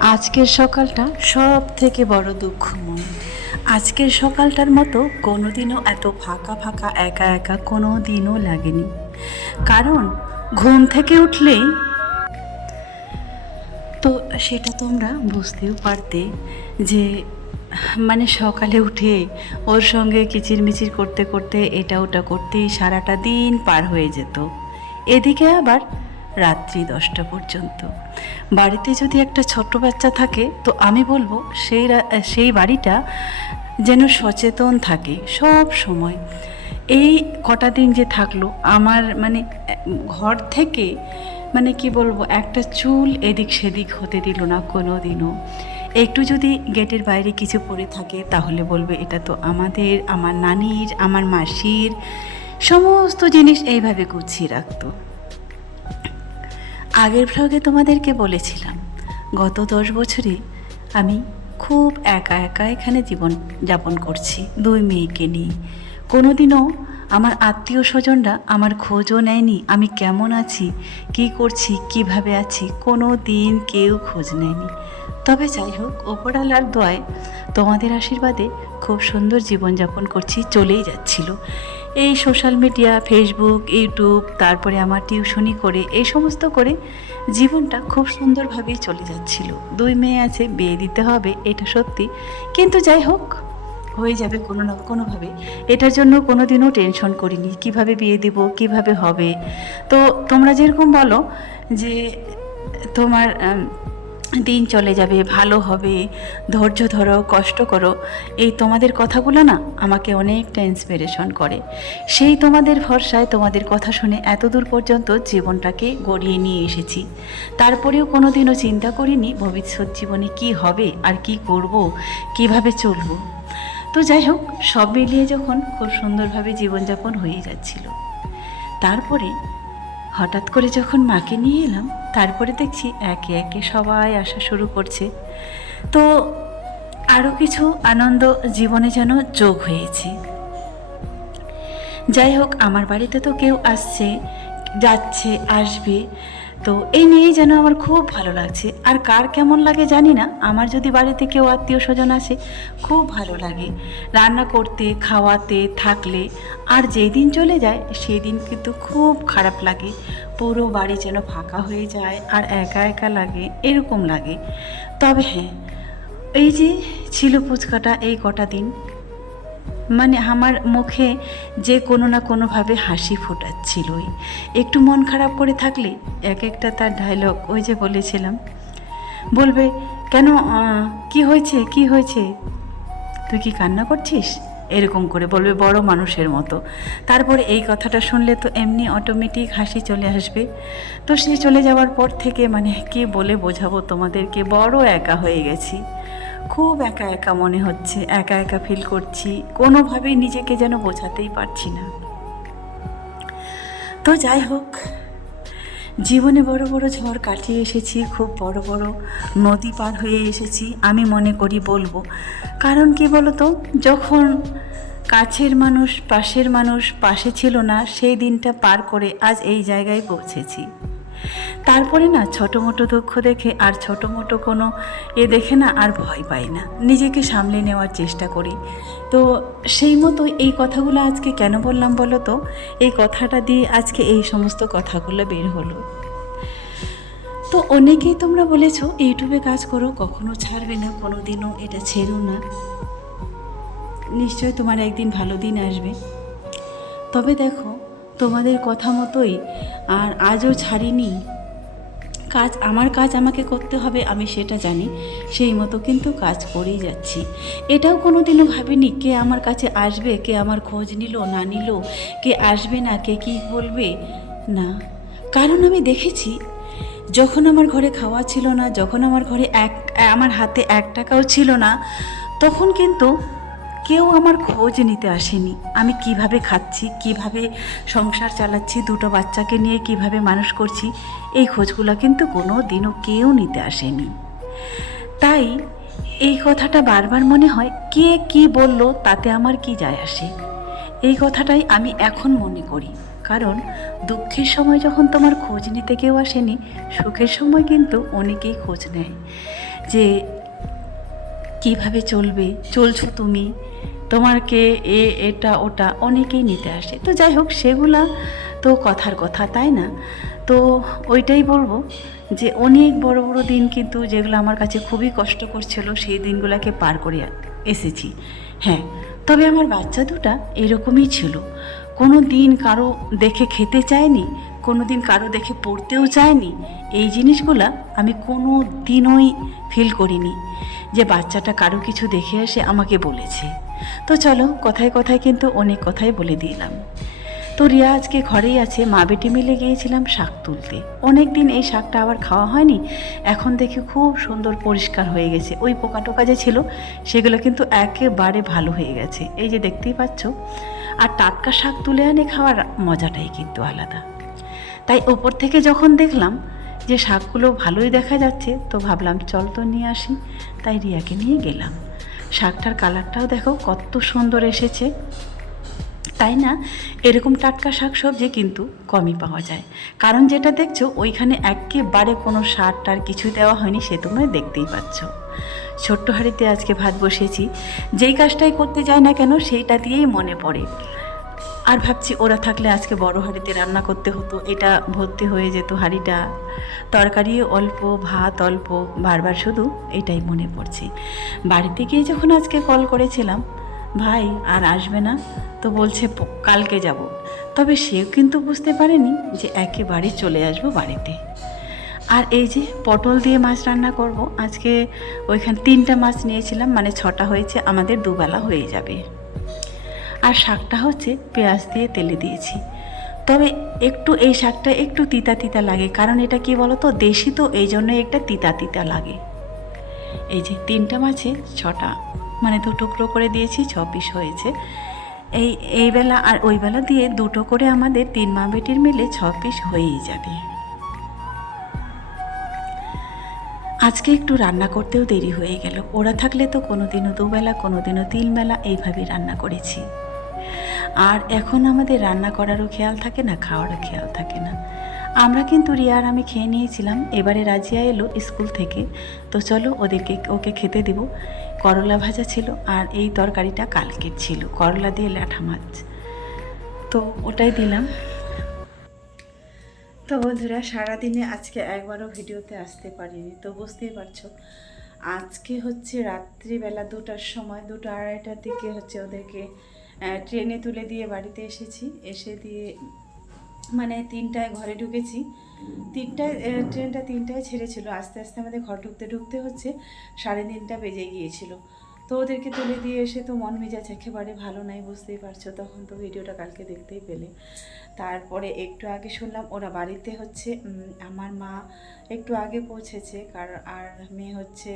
আজকের সকালটা সব থেকে বড় দুঃখময়। আজকের সকালটার মতো কোনোদিনও এত ফাঁকা ফাঁকা একা একা কোনো দিনও লাগেনি। কারণ ঘুম থেকে উঠলেই তো সেটা তোমরা বুঝতেও পারতে যে মানে সকালে উঠে ওর সঙ্গে কিচিরমিচির করতে করতে এটা ওটা করতেই সারাটা দিন পার হয়ে যেত। এদিকে আবার রাত্রি দশটা পর্যন্ত। বাড়িতে যদি একটা ছোট্ট বাচ্চা থাকে, তো আমি বলব সেই সেই বাড়িটা যেন সচেতন থাকে সব সময়। এই কটা দিন যে থাকল, আমার মানে ঘর থেকে মানে কি বলব, একটা চুল এদিক সেদিক হতে দিল না কোনো দিনও একটু যদি গেটের বাইরে কিছু পড়ে থাকে, তাহলে বলবে এটা তো আমাদের, আমার নানির, আমার মাসির, সমস্ত জিনিস এইভাবে গুছিয়ে রাখতো। আগের ভ্লগে তোমাদেরকে বলেছিলাম, গত দশ বছরে আমি খুব একা একা এখানে জীবন যাপন করছি, দুই মেয়েকে নিয়ে। কোনোদিনও আমার আত্মীয় স্বজনরা আমার খোঁজও নেয়নি আমি কেমন আছি, কি করছি, কীভাবে আছি কোনো দিন কেউ খোঁজ নেয়নি। তবে যাই হোক ওপরালার দোয়ায় তোমাদের আশীর্বাদে খুব সুন্দর জীবনযাপন করছি, চলেই যাচ্ছিল। এই সোশ্যাল মিডিয়া ফেসবুক ইউটিউব তারপরে আমার টিউশনি করে, এই সমস্ত করে জীবনটা খুব সুন্দরভাবেই চলে যাচ্ছিল। দুই মেয়ে আছে, বিয়ে দিতে হবে, এটা সত্যি। কিন্তু যাই হোক, হয়ে যাবে কোনো না কোনোভাবে। এটার জন্য কোনো দিনও টেনশন করিনি। কীভাবে বিয়ে দিব, কীভাবে হবে? তো তোমরা যেরকম বলো যে তোমার দিন চলে যাবে, ভালো হবে। ধৈর্য ধরো, কষ্ট করো। এই তোমাদের কথাগুলো না আমাকে অনেকটা ইন্সপিরেশন করে। সেই তোমাদের ভরসায় তোমাদের কথা শুনে এত দূর পর্যন্ত জীবনটাকে গড়িয়ে নিয়ে এসেছি। তারপরেও কোনো দিনও চিন্তা করিনি ভবিষ্যৎ জীবনে কি হবে, আর কি করব, কীভাবে চলবো। তো যাই হোক, সব মিলিয়ে যখন খুব সুন্দরভাবে জীবনযাপন হয়ে যাচ্ছিল। তারপরে হঠাৎ করে যখন মাকে নিয়ে এলাম, তারপরে দেখছি একে একে সবাই আসা শুরু করছে। তো আরও কিছু আনন্দ জীবনে যেন যোগ হয়েছে। যাই হোক, আমার বাড়িতে তো কেউ আসছে, যাচ্ছে, আসবে। তো এই নিয়েই যেন আমার খুব ভালো লাগছে। আর কার কেমন লাগে জানি না, আমার যদি বাড়িতে কেউ আত্মীয় স্বজন আসে, খুব ভালো লাগে। রান্না করতে, খাওয়াতে, থাকলে, আর যেই দিন চলে যায়, সেই দিন কিন্তু খুব খারাপ লাগে। পুরো বাড়ি যেন ফাঁকা হয়ে যায়, আর একা একা লাগে, এরকম লাগে। তবে হ্যাঁ এই যে ছিল ফুচকাটা এই কটা দিন মানে আমার মুখে যে কোনো না কোনোভাবে হাসি ফোটাচ্ছিলই। একটু মন খারাপ করে থাকলে এক একটা তার ডায়লগ ওই যে বলেছিলাম, বলবে, কেন কি হয়েছে কি হয়েছে? তুই কি কান্না করছিস? এরকম করে বলবে বড় মানুষের মতো। তারপরে এই কথাটা শুনলে তো এমনি অটোমেটিক হাসি চলে আসবে। তো সে চলে যাওয়ার পর থেকে মানে কি বলে বোঝাবো তোমাদেরকে? বড় একা হয়ে গেছি। খুব একা একা মনে হচ্ছে, একা একা ফিল করছি, কোনোভাবেই নিজেকে যেন বোঝাতেই পারছি না। তো যাই হোক, জীবনে বড় বড় ঝড় কাটিয়ে এসেছি, খুব বড় বড় নদী পার হয়ে এসেছি, আমি মনে করি বলব। কারণ কি বলতো, যখন কাছের মানুষ, পাশের মানুষ, পাশে ছিল না, সেই দিনটা পার করে আজ এই জায়গায় পৌঁছেছি। তারপরে না ছোটো মোটো দুঃখ দেখে আর ছোটো মোটো কোনো এ দেখে না আর ভয় পাই না। নিজেকে সামলে নেওয়ার চেষ্টা করি। তো সেই মতো এই কথাগুলো আজকে কেন বললাম বলো তো? এই কথাটা দিয়ে আজকে এই সমস্ত কথাগুলো বের হলো। তো অনেকেই তোমরা বলেছ, ইউটিউবে কাজ করো, কখনো ছাড়বে না কোনো দিনও এটা ছেড়ো না। নিশ্চয় তোমার একদিন ভালো দিন আসবে। তবে দেখো, তোমাদের কথা মতোই আর আজও ছাড়িনি কাজ, আমার কাজ আমাকে করতে হবে, আমি সেটা জানি। সেই মতো কিন্তু কাজ করেই যাচ্ছি। এটাও কোনো দিনও ভাবিনি কে আমার কাছে আসবে, কে আমার খোঁজ নিল, না নিল, কে আসবে না, কে কি বলবে? না। কারণ আমি দেখেছি, যখন আমার ঘরে খাওয়া ছিল না, যখন আমার ঘরে এক, আমার হাতে এক টাকাও ছিল না, তখন কিন্তু কেউ আমার খোঁজ নিতে আসেনি। আমি কীভাবে খাচ্ছি, কীভাবে সংসার চালাচ্ছি, দুটো বাচ্চাকে নিয়ে কীভাবে মানুষ করছি, এই খোঁজগুলো কিন্তু কোনো দিনও কেউ নিতে আসেনি। তাই এই কথাটা বারবার মনে হয়, কে কি বলল তাতে আমার কি যায় আসে? এই কথাটাই আমি এখন মনে করি। কারণ দুঃখের সময় যখন তোমার খোঁজ নিতে কেউ আসেনি, সুখের সময় কিন্তু অনেকেই খোঁজ নেয়। যে কীভাবে চলবে, চলছো তুমি? তোমারকে এ, এটা, ওটা অনেকেই নিতে আসে। তো যাই হোক, সেগুলা তো কথার কথা, তাই না? তো ওইটাই বলব যে অনেক বড় বড় দিন কিন্তু যেগুলো আমার কাছে খুবই কষ্ট করছিল, সেই দিনগুলোকে পার করে এসেছি। হ্যাঁ তবে আমার বাচ্চা দুটা এরকমই ছিল। কোনো দিন কারও দেখে খেতে চায়নি, কোনো দিন কারও দেখে পড়তেও চায়নি, এই জিনিসগুলা আমি কোনো দিনই ফিল করিনি। যে বাচ্চাটা কারও কিছু দেখে এসে আমাকে বলেছে। তো চলো, কথায় কথায় কিন্তু অনেক কথাই বলে দিলাম। তো রিয়া আজকে ঘরেই আছে, মা বেটি মিলে গিয়েছিলাম শাক তুলতে। অনেক দিন এই শাকটা আবার খাওয়া হয়নি, এখন দেখি খুব সুন্দর পরিষ্কার হয়ে গেছে। ওই পোকা টোকা যে ছিল, সেগুলো কিন্তু একেবারে ভালো হয়ে গেছে। এই যে দেখতেই পাচ্ছ, আর টাটকা শাক তুলে আনে খাওয়ার মজাটাই কিন্তু আলাদা। তাই ওপর থেকে যখন দেখলাম যে শাকগুলো ভালোই দেখা যাচ্ছে, তো ভাবলাম চল তো নিয়ে আসি। তাই রিয়াকে নিয়ে গেলাম। শাকটার কালারটাও দেখো কত সুন্দর এসেছে। তাই না? এরকম টাটকা শাক সবজি কিন্তু কমই পাওয়া যায়। কারণ যেটা দেখছ, ওইখানে একেবারে কোনো সার টার কিছুই দেওয়া হয়নি, সে তোমরা দেখতেই পাচ্ছ। ছোট্ট হাড়িতে আজকে ভাত বসেছি যেই কাজটাই করতে যায় না কেন, সেইটা দিয়েই মনে পড়ে। আর ভাবছি ওরা থাকলে আজকে বড় হাঁড়িতে রান্না করতে হতো। এটা ভর্তি হয়ে যেত হাঁড়িটা। তরকারি অল্প, ভাত অল্প, বারবার শুধু এটাই মনে পড়ছে। বাড়িতে গিয়ে যখন আজকে কল করেছিলাম, ভাই, আর আসবে না? তো বলছে কালকে যাব। তবে সেও কিন্তু বুঝতে পারেনি যে একেবারে চলে আসব বাড়িতে। আর এই যে পটল দিয়ে মাছ রান্না করব, আজকে ওইখানে তিনটা মাছ নিয়েছিলাম মানে ছটা হয়েছে, আমাদের দুবেলা হয়ে যাবে। আর শাকটা হচ্ছে পেঁয়াজ দিয়ে তেলে দিয়েছি। তবে একটু এই শাকটা একটু তিতা তিতা লাগে, কারণ এটা কি বলো তো দেশি তো এই জন্য একটা তিতা তিতা লাগে। এই যে তিনটা মাছে ছটা মানে দু টুকরো করে দিয়েছি, ছ পিস হয়েছে। এই এই বেলা আর ওই বেলা দিয়ে দুটো করে আমাদের তিন মা বেটির মিলে ছ পিস হয়েই যাবে। আজকে একটু রান্না করতেও দেরি হয়ে গেল। ওরা থাকলে তো কোনোদিনও দুবেলা, কোনোদিনও তিন বেলা এইভাবেই রান্না করেছি। আর এখন আমাদের রান্না করারও খেয়াল থাকে না, খাওয়ারও খেয়াল থাকে না। আমরা কিন্তু রিয়ার আমি খেয়ে নিয়েছিলাম, এবারে রাজিয়া এলো স্কুল থেকে। তো চলো ওদেরকে, ওকে খেতে দিব। করলা ভাজা ছিল আর এই তরকারিটা কালকের ছিল, করলা দিয়ে ল্যাঠা মাছ। তো ওটাই দিলাম। তো বন্ধুরা, সারাদিনে আজকে একবারও ভিডিওতে আসতে পারিনি, তো বুঝতেই পারছ। আজকে হচ্ছে রাত্রিবেলা দুটার সময়, দুটো আড়াইটার দিকে হচ্ছে ওদেরকে ট্রেনে তুলে দিয়ে বাড়িতে এসেছি। এসে দিয়ে মানে তিনটায় ঘরে ঢুকেছি। তিনটায় ট্রেনটা তিনটায় ছেড়েছিল। আস্তে আস্তে আমাদের ঘর ঢুকতে ঢুকতে হচ্ছে সাড়ে তিনটা বেজে গিয়েছিল। তো ওদেরকে তুলে দিয়ে এসে তো মন মেজাজ একেবারে ভালো নাই, বুঝতেই পারছ। তখন তো ভিডিওটা কালকে দেখতেই পেলে। তারপরে একটু আগে শুনলাম ওরা বাড়িতে হচ্ছে আমার মা একটু আগে পৌঁছেছে। কার, আর মেয়ে হচ্ছে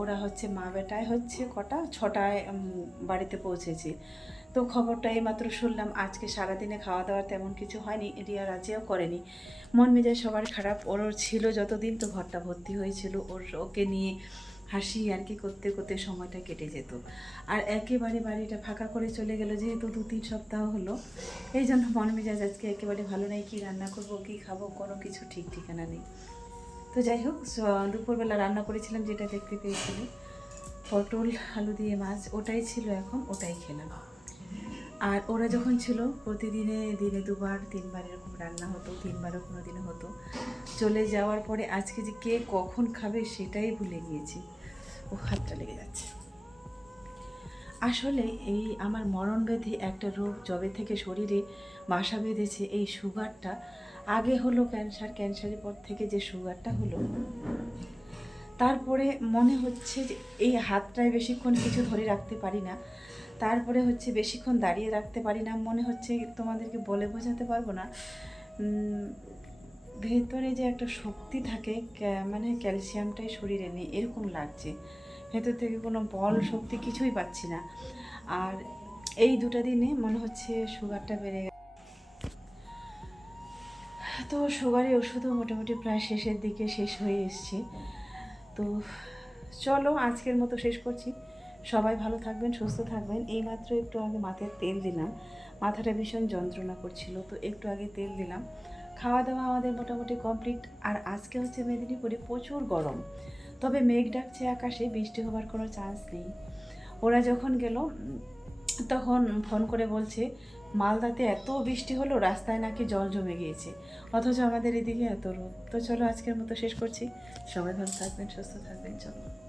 ওরা হচ্ছে মা বেটায় হচ্ছে কটা? ছটায় বাড়িতে পৌঁছেছে। তো খবরটা এইমাত্র শুনলাম, আজকে সারাদিনে খাওয়া দাওয়া তেমন কিছু হয়নি, রিয়া রাজিও করেনি। মন মেজাজ সবার খারাপ, ওর ছিল যতদিন তো ঘরটা ভর্তি হয়েছিল, ওর, ওকে নিয়ে হাসি আর কি করতে করতে সময়টা কেটে যেত। আর একেবারে বাড়িটা ফাঁকা করে চলে গেল, যেহেতু দু তিন সপ্তাহ হলো। এই জন্য মন মেজাজ আজকে একেবারে ভালো নেই, কী রান্না করব, কী খাব, কোনো কিছু ঠিক ঠিকানা নেই। তো যাই হোক দুপুরবেলা রান্না করেছিলাম যেটা দেখতে পেয়েছিল। পটল, আলু দিয়ে মাছ, ওটাই ছিল এখন, ওটাই খেলাম। আর ওরা যখন ছিল, প্রতিদিনে দিনে দুবার, তিনবার এরকম রান্না হতো, তিনবারও কোনো দিনও হতো। চলে যাওয়ার পরে আজকে যে কে কখন খাবে সেটাই ভুলে গিয়েছি। ও, হাতটা লেগে যাচ্ছে। আসলে এই আমার মরণ ব্যাধি একটা রোগ জবে থেকে শরীরে বাসা বেঁধেছে, এই সুগারটা আগে হলো ক্যান্সার, ক্যান্সারের পর থেকে যে সুগারটা হলো। তারপরে মনে হচ্ছে যে এই হাতটায় বেশিক্ষণ কিছু ধরে রাখতে পারি না। তারপরে হচ্ছে বেশিক্ষণ দাঁড়িয়ে রাখতে পারি না। মনে হচ্ছে তোমাদেরকে বলে বোঝাতে পারব না। ভেতরে যে একটা শক্তি থাকে মানে ক্যালসিয়ামটাই শরীরে নেই, এরকম লাগছে। ভেতর থেকে কোনো বল শক্তি কিছুই পাচ্ছি না। আর এই দুটো দিনে মনে হচ্ছে সুগারটা বেড়ে তো সুগারের ওষুধও মোটামুটি প্রায় শেষের দিকে শেষ হয়ে এসছে। তো চলো, আজকের মতো শেষ করছি। সবাই ভালো থাকবেন, সুস্থ থাকবেন। এইমাত্র একটু আগে মাথায় তেল দিলাম। মাথাটা ভীষণ যন্ত্রণা করছিল, তো একটু আগে তেল দিলাম। খাওয়া দাওয়া আমাদের মোটামুটি কমপ্লিট। আর আজকে হচ্ছে মেদিনীপুরে প্রচুর গরম। তবে মেঘ ডাকছে আকাশে, বৃষ্টি হবার কোনো চান্স নেই। ওরা যখন গেল, তখন ফোন করে বলছে মালদাতে এত বৃষ্টি হলো, রাস্তায় নাকি জল জমে গিয়েছে। অথচ আমাদের এদিকে এত রোদ। তো চলো আজকের মতো শেষ করছি। সবাই ভালো থাকবেন, সুস্থ থাকবেন, চলো।